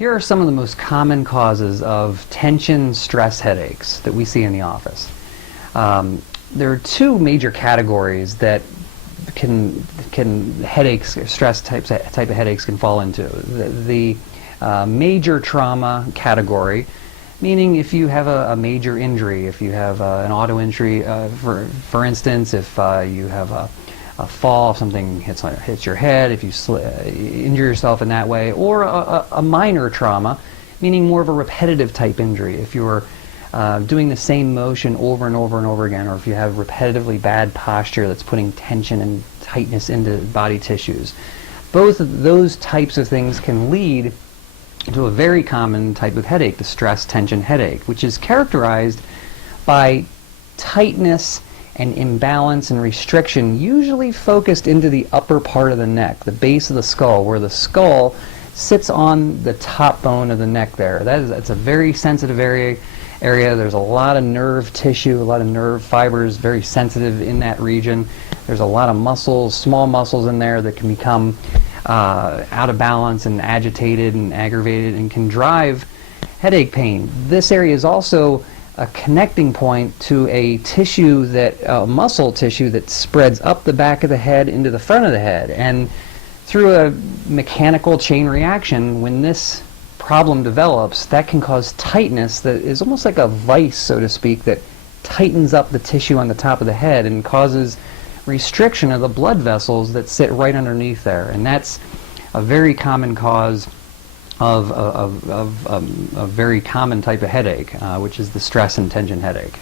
Here are some of the most common causes of tension stress headaches that we see in the office. There are two major categories that headaches, stress type of headaches can fall into. The major trauma category, meaning if you have a major injury, if you have an auto injury, for instance, if you have a fall, if something hits your head, if you injure yourself in that way, or a minor trauma, meaning more of a repetitive type injury. If you're doing the same motion over and over and over again, or if you have repetitively bad posture that's putting tension and tightness into body tissues. Both of those types of things can lead to a very common type of headache, the stress tension headache, which is characterized by tightness and imbalance and restriction, usually focused into the upper part of the neck, the base of the skull, where the skull sits on the top bone of the neck there. That's a very sensitive area. There's a lot of nerve tissue, a lot of nerve fibers, very sensitive in that region. There's a lot of muscles, small muscles in there that can become out of balance and agitated and aggravated and can drive headache pain. This area is also a connecting point to a tissue muscle tissue that spreads up the back of the head into the front of the head. And through a mechanical chain reaction, when this problem develops, that can cause tightness that is almost like a vice, so to speak, that tightens up the tissue on the top of the head and causes restriction of the blood vessels that sit right underneath there. And that's a very common cause of a very common type of headache, which is the stress and tension headache.